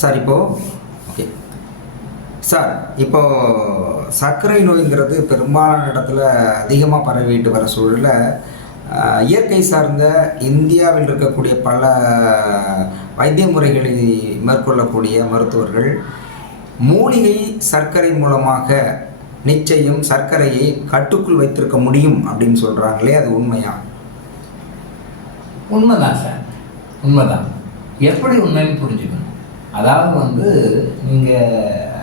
Sir okay sir, சர்க்கரை நோய்ங்கிறது பெரும்பாலான இடத்துல அதிகமாக பரவிட்டு வர சூழலில் இயற்கை சார்ந்த இந்தியாவில் இருக்கக்கூடிய பல வைத்திய முறைகளை மேற்கொள்ளக்கூடிய மருத்துவர்கள் மூலிகை சர்க்கரை மூலமாக நிச்சயம் சர்க்கரையை கட்டுக்குள் வைத்திருக்க முடியும் அப்படின்னு சொல்கிறாங்களே, அது உண்மையா? உண்மைதான் சார், உண்மைதான். எப்படி உண்மைன்னு புரிஞ்சுக்கணும். அதாவது நீங்கள்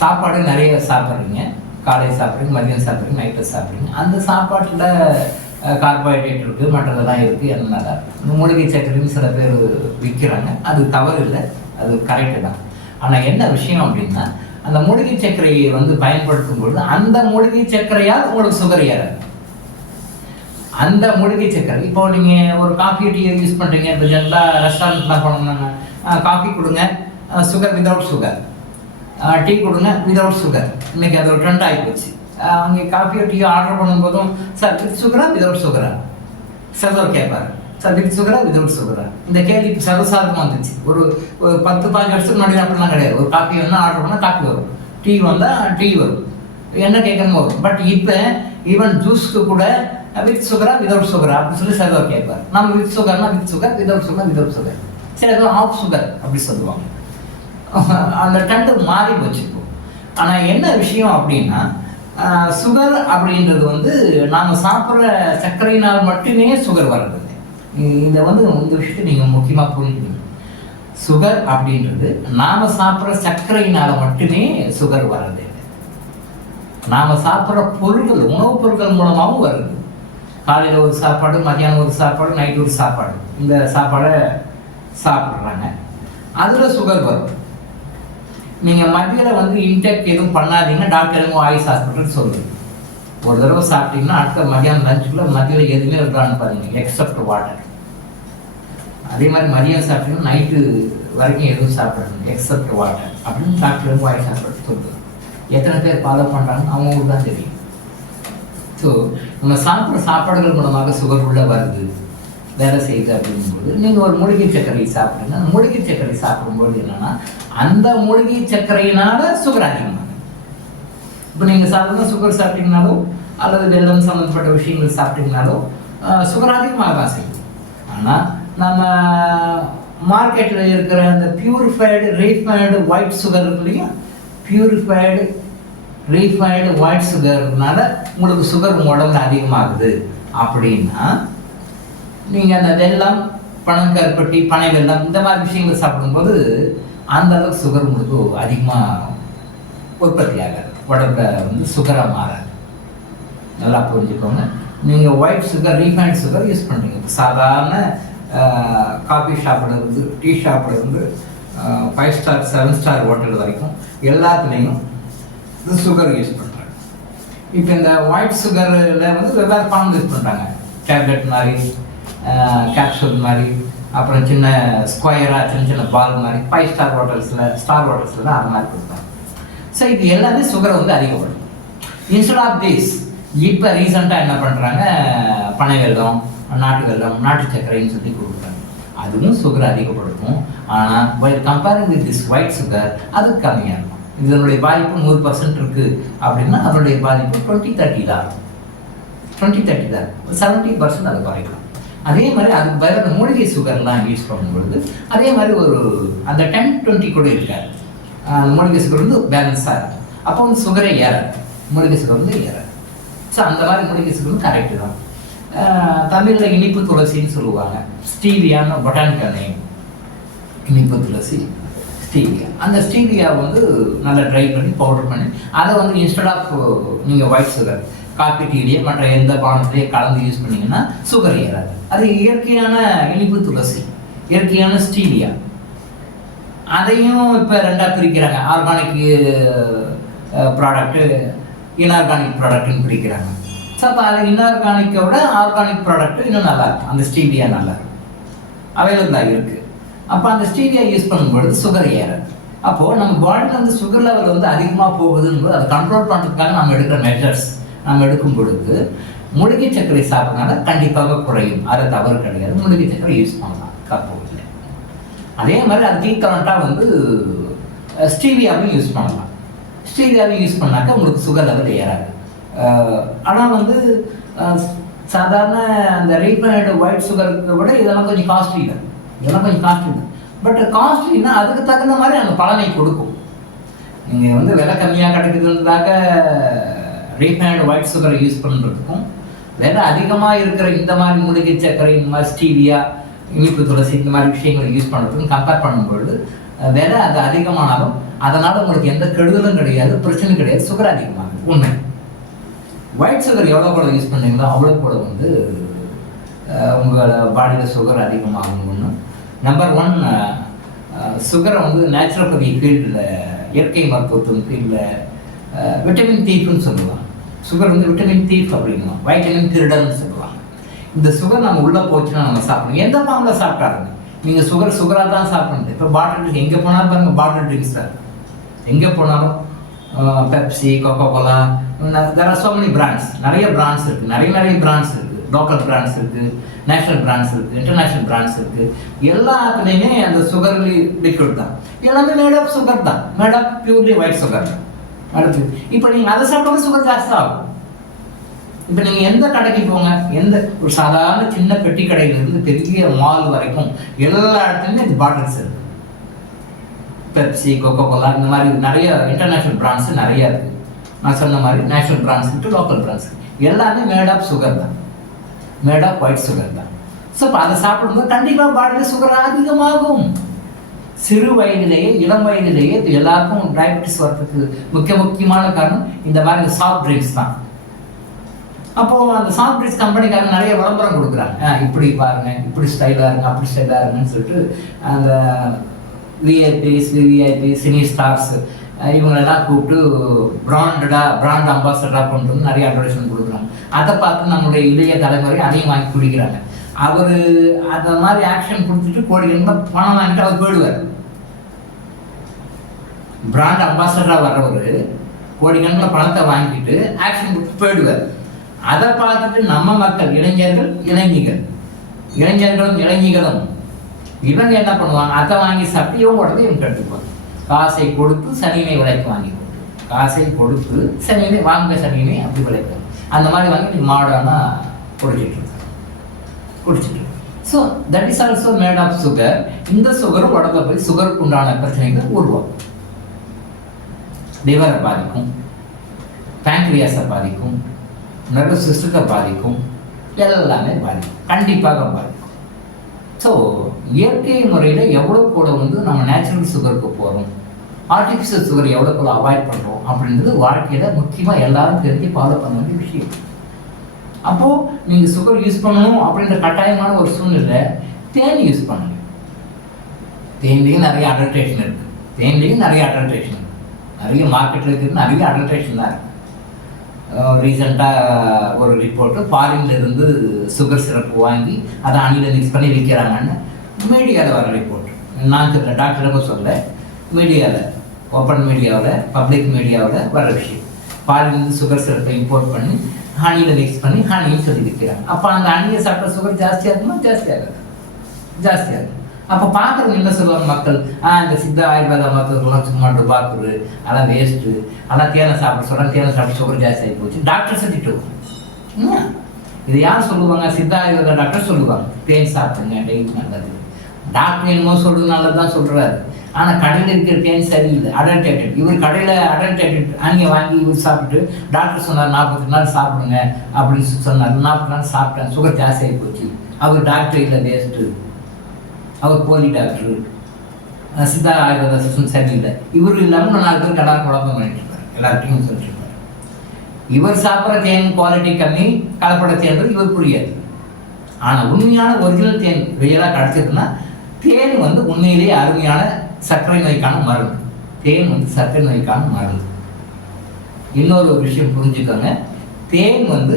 சாப்பாடு நிறைய சாப்பிட்றீங்க, காலை சாப்பிட்றீங்க, மதியம் சாப்பிட்றீங்க, நைட்டு சாப்பிட்றீங்க. அந்த சாப்பாட்டில் கார்போஹைட்ரேட் இருக்குது, மற்றதெல்லாம் இருக்குது, எல்லாம் நல்லா இருக்குது. இந்த மூலிகை சர்க்கரைன்னு சில பேர் விற்கிறாங்க, அது தவறு இல்லை, அது கரெக்டு தான். ஆனால் என்ன விஷயம் அப்படின்னா, அந்த மூலிகை சர்க்கரையை பயன்படுத்தும் பொழுது அந்த மூலிகை சர்க்கரையால் உங்களுக்கு சுகர் ஏறாது. அந்த மூலிகை சர்க்கரை இப்போ நீங்கள் ஒரு காஃபி டீ யூஸ் பண்ணுறீங்க. இப்போ எல்லா ரெஸ்டாரண்ட்லாம் போனோம்னா காஃபி கொடுங்க சுகர் விதவுட் சுகர், டீ கொடுங்க விதவுட் சுகர். இன்னைக்கு அது ஒரு ட்ரெண்ட் ஆகி போச்சு. அங்கே காஃபியோ டீயோ ஆர்டர் பண்ணும்போதும் சார் வித் சுகரா விதவுட் சுகரா சார் கேட்பாரு, சார் வித் சுகரா விதவுட் சுகரா. இந்த கேள்வி சர்வசாதாரணமாக வந்துச்சு. ஒரு 10-15 வருஷத்துக்கு முன்னாடி அப்படிலாம் கிடையாது. ஒரு காஃபி வேணா ஆர்டர் பண்ணால் காஃபி வரும், டீ வந்தால் டீ வரும், என்ன கேட்கணுமோ வரும். பட் இப்போ ஈவன் ஜூஸ்க்கு கூட வித் சுகரா விதவுட் சுகரா அப்படின்னு சொல்லி சர்வர் கேட்பார். நம்ம வித் சுகர்னா with sugar, without sugar without sugar, சில பேர் ஆஃப் சுகர் அப்படி சொல்லுவாங்க. அந்த ட்ரெண்டு மாறி போச்சுப்போ. ஆனால் என்ன விஷயம் அப்படின்னா, சுகர் அப்படின்றது நாம் சாப்பிட்ற சர்க்கரையினால் மட்டுமே சுகர் வர்றது. இதை இந்த விஷயத்தை நீங்கள் முக்கியமாக புரிஞ்சுக்கணும். சுகர் அப்படின்றது நாம் சாப்பிட்ற சர்க்கரையினால் மட்டுமே சுகர் வர்றது. நாம் சாப்பிட்ற பொருட்கள், உணவுப் பொருட்கள் மூலமாகவும் வருது. காலையில் ஒரு சாப்பாடு, மத்தியானம் ஒரு சாப்பாடு, நைட்டு ஒரு சாப்பாடு, இந்த சாப்பாடை சாப்பிட்றாங்க, அதில் சுகர் வரும். நீங்கள் மதியில் இன்டேக் எதுவும் பண்ணாதீங்க, டாக்டர் ஆயுஷ் ஹாஸ்பிட்டல் சொல்லுது. ஒரு தடவை சாப்பிட்டீங்கன்னா அடுத்த மதியானம் லஞ்சுக்குள்ள மதியில் எதுவுமே இருக்கான்னு பாருங்க, எக்ஸப்ட் வாட்டர். அதே மாதிரி மதியம் சாப்பிட்டீங்கன்னா நைட்டு வரைக்கும் எதுவும் சாப்பிடணும் எக்ஸப்ட் வாட்டர் அப்படின்னு டாக்டர் ஆயுஷ் ஹாஸ்பிட்டல் சொல்லுது. எத்தனை பேர் ஃபாலோ பண்ணுறாங்க அவங்களுக்கு தான் தெரியும். ஸோ நம்ம சாப்பிட்ற சாப்பாடுகள் மூலமாக சுகர் உள்ள வருது, வேலை செய்யுது அப்படிங்கும்போது நீங்கள் ஒரு மூலிகை சர்க்கரை சாப்பிடுங்க. அந்த மூலிகை சர்க்கரை சாப்பிடும்போது என்னன்னா, அந்த மூலிகை சர்க்கரையினால சுகர் அதிகமாகும். இப்போ நீங்கள் சாப்பிடுங்க சுகர் சாப்பிட்டீங்கனாலோ அல்லது வெல்லம் சம்மந்தப்பட்ட விஷயங்கள் சாப்பிட்டீங்கனாலோ சுகர் அதிகமாக தான் செய்யும். ஆனால் நம்ம மார்க்கெட்டில் இருக்கிற அந்த பியூரிஃபைடு ரீஃபைடு ஒயிட் சுகர் இருக்குல்லையா, பியூரிஃபைடு ரீஃபைடு ஒயிட் சுகர்னால உங்களுக்கு சுகர் உடம்புல அதிகமாகுது அப்படின்னா, நீங்கள் அந்த வெல்லம், பனங்கருப்பட்டி, பனை வெல்லம் இந்த மாதிரி விஷயங்கள் சாப்பிடும்போது அந்த அளவுக்கு சுகர் உங்களுக்கு அதிகமாக உற்பத்தி ஆகாது, உடம்புல சுகராக மாறாது. நல்லா புரிஞ்சுக்கோங்க. நீங்கள் white sugar, refined sugar use பண்ணுறீங்க. சாதாரண காஃபி ஷாப்பில் இருந்து, டீ ஷாப்பில் இருந்து 5 ஸ்டார் 7 ஸ்டார் ஹோட்டல் வரைக்கும் எல்லாத்துலேயும் இந்த சுகர் யூஸ் பண்ணுறாங்க. இப்போ இந்த ஒயிட் சுகரில் வெவ்வேறு ஃபார்ம் யூஸ் பண்ணுறாங்க. டேப்லெட் மாதிரி, கேப்சூல் மாதிரி, அப்புறம் சின்ன ஸ்கொயராக சின்ன சின்ன பால் மாதிரி 5 ஸ்டார் ஹோட்டல்ஸில், ஸ்டார் ஹோட்டல்ஸில் அது மாதிரி கொடுப்பாங்க. ஸோ இது எல்லாமே சுகரை அதிகப்படும். இன்ஸ்டெட் ஆஃப் திஸ் இப்போ ரீசெண்டாக என்ன பண்ணுறாங்க, பனை வெல்லம், நாட்டு வெல்லம், நாட்டு சர்க்கரைன்னு சொல்லி கொடுக்குறாங்க. அதுவும் சுகர் அதிகப்படுத்தும். ஆனால் while comparing with this white sugar அது கம்மியாக இருக்கும். இதனுடைய பாதிப்பு 100% இருக்குது அப்படின்னா அதனுடைய பாதிப்பு 20-30 தான் இருக்கும். 20-30 தான், 70% அதை குறைக்கலாம். அதே மாதிரி அதுக்கு பதில் அந்த மூலிகை சுகர்லாம் யூஸ் பண்ணும்பொழுது அதே மாதிரி ஒரு அந்த 10-20 கூட இருக்காது. மூலிகை சுகர் பேலன்ஸாக இருக்கும். அப்போ சுகரே ஏறாது, மூலிகை சுகர் ஏறாது. ஸோ அந்த மாதிரி மூலிகை சுகர் கரெக்டு தான். தமிழில் இனிப்பு துளசின்னு சொல்லுவாங்க. ஸ்டீவியான்னு பொட்டானிக்கல் நேம், இனிப்பு துளசி ஸ்டீவியா. அந்த ஸ்டீவியா நல்லா ட்ரை பண்ணி பவுடர் பண்ணி அதை இன்ஸ்டெட் ஆஃப் நீங்கள் ஒயிட் சுகர் காஃபி டீலேயே மற்ற எந்த பானத்திலேயே கலந்து யூஸ் பண்ணிங்கன்னா சுகர் ஏறாது. அது இயற்கையான இனிப்பு துளசி, இயற்கையான ஸ்டீவியா. அதையும் இப்போ ரெண்டாக பிரிக்கிறாங்க. ஆர்கானிக் ப்ராடக்ட்டு, இன்ஆர்கானிக் ப்ராடக்ட்னு பிரிக்கிறாங்க. ஸோ அப்போ அது இன்ஆர்கானிக்கை விட ஆர்கானிக் ப்ராடக்ட்டு இன்னும் நல்லாயிருக்கும். அந்த ஸ்டீவியா நல்லாயிருக்கும், அவைலபிளாக இருக்குது. அப்போ அந்த ஸ்டீவியா யூஸ் பண்ணும்பொழுது சுகர் ஏறாது. அப்போது நம்ம பாடியில் சுகர் லெவல் அதிகமாக போகுதுன்னு அதை கண்ட்ரோல் பண்ணுறதுக்காக நம்ம எடுக்கிற மெஷர்ஸ் நம்ம எடுக்கும் பொழுது மூலிகை சர்க்கரை சாப்பிட்றதுனால கண்டிப்பாக குறையும். அது தவறு கிடையாது. மூலிகை சர்க்கரை யூஸ் பண்ணலாம், தப்பு இல்லை. அதே மாதிரி அதுக்கு ஈக்குவலண்ட்டாக வந்து ஸ்டீவியாவையும் யூஸ் பண்ணலாம். ஸ்டீவியாவையும் யூஸ் பண்ணாக்கா உங்களுக்கு சுகர் லெவல் ஏறாது. ஆனால் வந்து சாதாரண அந்த ரீஃபைன்டு ஒயிட் சுகருக்கு விட இதெல்லாம் கொஞ்சம் காஸ்ட்லி தான். இதெல்லாம் கொஞ்சம் காஸ்ட்லி தான். பட் காஸ்ட்லின்னா அதுக்கு தகுந்த மாதிரி அந்த பலனை கொடுக்கும். நீங்கள் வந்து விலை கம்மியாக கிடைக்குதுன்றதாக ரீஃபைன்டு ஒயிட் சுகரை யூஸ் பண்ணுறதுக்கும், விலை அதிகமாக இருக்கிற இந்த மாதிரி மூலிகை சர்க்கரை, இந்த மாதிரி ஸ்டீவியா, இனிப்பு துளசி, இந்த மாதிரி விஷயங்களை யூஸ் பண்ணுறதுக்கும் கம்பேர் பண்ணும்பொழுது விலை அது அதிகமானாலும் அதனால் உங்களுக்கு எந்த கெடுதலும் கிடையாது, பிரச்சனையும் கிடையாது, சுகர் அதிகமாகுது. உண்மை. ஒயிட் சுகர் எவ்வளோ கூட யூஸ் பண்ணீங்களோ அவ்வளோ கூட வந்து உங்களோட பாடியில் சுகர் அதிகமாகும். ஒன்று. நம்பர் 1, சுகரை வந்து நேச்சுரோபதி ஃபீல்டில், இயற்கை மருத்துவத்தின் ஃபீல்டில் விட்டமின் தீஃப்னு சொல்லுவாங்க. சுகர் வந்து விட்டமின் தீஃப் அப்படிங்குவோம், வைட்டமின் திருடன்னு சொல்லுவாங்க. இந்த சுகர் நம்ம உள்ளே போச்சுன்னா நம்ம சாப்பிடணும். எந்த ஃபார்மில் சாப்பிட்டாருங்க, நீங்கள் சுகராக தான் சாப்பிடணும். இப்போ பாட்டில் எங்கே போனாலும் பாருங்கள், பாட்டில் ட்ரிங்க்ஸ் தான். எங்கே போனாலும் Pepsi, Coca Cola, there are so many brands. நிறைய பிராண்ட்ஸ் இருக்குது, நிறைய பிராண்ட்ஸ் இருக்குது. லோக்கல் பிராண்ட்ஸ் இருக்குது, நேஷனல் பிராண்ட்ஸ் இருக்குது, இன்டர்நேஷ்னல் பிராண்ட்ஸ் இருக்குது. எல்லாத்துலேயுமே அந்த சுகர் லிக்விட் தான். எல்லாமே மேட் ஆஃப் சுகர் தான், made of purely white sugar தான். அடுத்து இப்போ நீங்கள் அதை சாப்பிட்டோம்னா சுகர் ஜாஸ்தி ஆகும். இப்போ நீங்கள் எந்த கடைக்கு போங்க, எந்த ஒரு சாதாரண சின்ன பெட்டி கடையிலேருந்து பெரிய மால் வரைக்கும் எல்லா இடத்துலையுமே இது பாட்டில்ஸ் இருக்குது. பெப்சி, கோகோகோலா, இந்த மாதிரி நிறைய இன்டர்நேஷ்னல் பிராண்ட்ஸ் நிறையா இருக்குது. நான் சொன்ன மாதிரி நேஷனல் பிராண்ட்ஸ் இருக்குது, லோக்கல் பிராண்ட்ஸ் எல்லாமே மேட் ஆஃப் சுகர் தான், மேட் ஆஃப் ஒயிட் சுகர் தான். ஸோ இப்போ அதை சாப்பிடும்போது கண்டிப்பாக பாடியில் சுகர் அதிகமாகும். சிறு வயதிலேயே, இளம் வயதிலேயே இது எல்லாருக்கும் டயபெட்டிஸ் வரதுக்கு முக்கியமான காரணம் இந்த மாதிரி சாஃப்ட் ட்ரிங்க்ஸ் தான். அப்போது அந்த சாஃப்ட் ட்ரிங்க்ஸ் கம்பெனிக்காரங்க நிறைய விளம்பரம் கொடுக்குறாங்க. இப்படி பாருங்க, இப்படி ஸ்டைலாக இருங்க, அப்படி ஸ்டைலாக இருங்கன்னு சொல்லிட்டு அந்த விஐபிஸ், விவிஐபி, சினி ஸ்டார்ஸ் இவங்களெல்லாம் கூப்பிட்டு பிராண்ட் அம்பாசடராக கொண்டு வந்து நிறைய அட்வர்டைஸ்மெண்ட் கொடுக்குறாங்க. அதை பார்த்து நம்மளுடைய இளைய தலைமுறை அதையும் வாங்கி குடிக்கிறாங்க. அவர் அந்த மாதிரி ஆக்ஷன் கொடுத்துட்டு கோடிக்கணக்கில் பணம் வாங்கிட்டு அவர் போயிடுவார். பிராண்ட் அம்பாசடராக வர்றவர் கோடிக்கணக்கில் பணத்தை வாங்கிட்டு ஆக்ஷன் கொடுத்து போயிடுவார். அதை பார்த்துட்டு நம்ம மக்கள், இளைஞர்களும் இவங்க என்ன பண்ணுவாங்க, அதை வாங்கி சாப்பிட்டு இவங்க உடனே இவங்க கட்டுப்பாங்க. காசை கொடுத்து சனியனை விலைக்கு வாங்கி, காசை கொடுத்து சனியனை வாங்க, சனியனை அப்படி விலைக்கு அந்த மாதிரி வாங்கி மாடானா குடிச்சிட்டு. So that is also made of sugar. இந்த சுகரும் உடம்புல போய் சுகருக்கு உண்டான பிரச்சனைகளை உருவாக்கும். லிவரை பாதிக்கும், பேங்க்ரியாஸை பாதிக்கும், நர்வஸ் சிஸ்டத்தை பாதிக்கும், எல்லாமே பாதிக்கும், கண்டிப்பாக பாதிக்கும். ஸோ இயற்கை முறையில் எவ்வளோ கூட வந்து நம்ம நேச்சுரல் சுகருக்கு போகிறோம், ஆர்டிஃபிஷியல் சுகர் எவ்வளோ கூட அவாய்ட் பண்ணுறோம் அப்படின்றது வாழ்க்கையில் முக்கியமாக எல்லாரும் தெரிஞ்சு ஃபாலோ பண்ண வேண்டிய விஷயம். அப்போது நீங்கள் சுகர் யூஸ் பண்ணணும் அப்படின்ற கட்டாயமான ஒரு சூழ்நிலை தேன் யூஸ் பண்ணுங்க. தேன்லேயும் நிறைய அடல்ட்ரேஷன் இருக்குது, நிறைய மார்க்கெட்டில் இருக்குது, நிறைய அடல்ட்ரேஷன் தான் இருக்குது. ரீசெண்டாக ஒரு ரிப்போர்ட்டு, ஃபாரின்லேருந்து சுகர் சிரப்பு வாங்கி அதை அணியில் மிக்ஸ் பண்ணி விற்கிறாங்கன்னு மீடியாவில் வர ரிப்போர்ட். நான் டாக்டருக்கும் சொல்ல, மீடியாவில், ஓப்பன் மீடியாவில், பப்ளிக் மீடியாவில் வர விஷயம். ஃபாரின்லேருந்து சுகர் சிரப்பை இம்போர்ட் பண்ணி ஹனியில் மிக்ஸ் பண்ணி ஹனின்னு சொல்லி விற்கிறாங்க. அப்போ அந்த ஹனியை சாப்பிட்ட சுகர் ஜாஸ்தியாக இருக்குமா? ஜாஸ்தியாகும். அப்போ பார்க்குறவங்க என்ன சொல்லுவாங்க மக்கள், இந்த சித்த ஆயுர்வேத மருத்துவர்கள்லாம் சும்மா டுபாக்குரு, அதெல்லாம் வேஸ்ட்டு, அதெல்லாம் தேனை சாப்பிட சொல்கிறாங்க, தேனை சாப்பிட்டு சுகர் ஜாஸ்தி ஆகி போச்சு, டாக்டர் திட்டுவாங்க. இது யார் சொல்லுவாங்க? சித்த ஆயுர்வேத டாக்டர் சொல்லுவாங்க, தேன் சாப்பிடுங்க, டெய்லி நல்லது. டாக்டர் என்னமோ சொல்கிறது நல்லது தான் சொல்கிறாரு, ஆனால் கடையில் இருக்கிற தேன் சரியில்லை, அடல்டேட்டட். இவர் கடையில் அடல்டேட்டட் அங்கே வாங்கி இவர் சாப்பிட்டு டாக்டர் சொன்னார் 40 நாள் சாப்பிடுங்க அப்படின்னு சொன்னார். 40 நாள் சாப்பிட்டேன், சுகர் ஜாஸ்தி ஆகி போச்சு. அவர் டாக்டர் இல்லை, வேஸ்ட்டு, அவர் போலி டாக்டர், சித்தா ஆயுர்வேத சிஸ்டம் சரியில்லை. இவர் இல்லாமல் 4 பேருக்கு எல்லாரும் குழப்பம் பண்ணிட்டு இருப்பார், எல்லார்ட்டையும் சொல்லிட்டு இருப்பார். இவர் சாப்பிட்ற தேன் குவாலிட்டி கம்மி, கலப்பட தேன்றது இவர் புரியாது. ஆனால் உண்மையான ஒரிஜினல் தேன் ரியலாக கிடச்சிருக்குன்னா தேன் வந்து உண்மையிலேயே அருமையான சர்க்கரை நோய்க்கான மருந்து. தேன் வந்து சர்க்கரை நோய்க்கான மருந்து. இன்னொரு விஷயம் புரிஞ்சுக்கோங்க, தேன் வந்து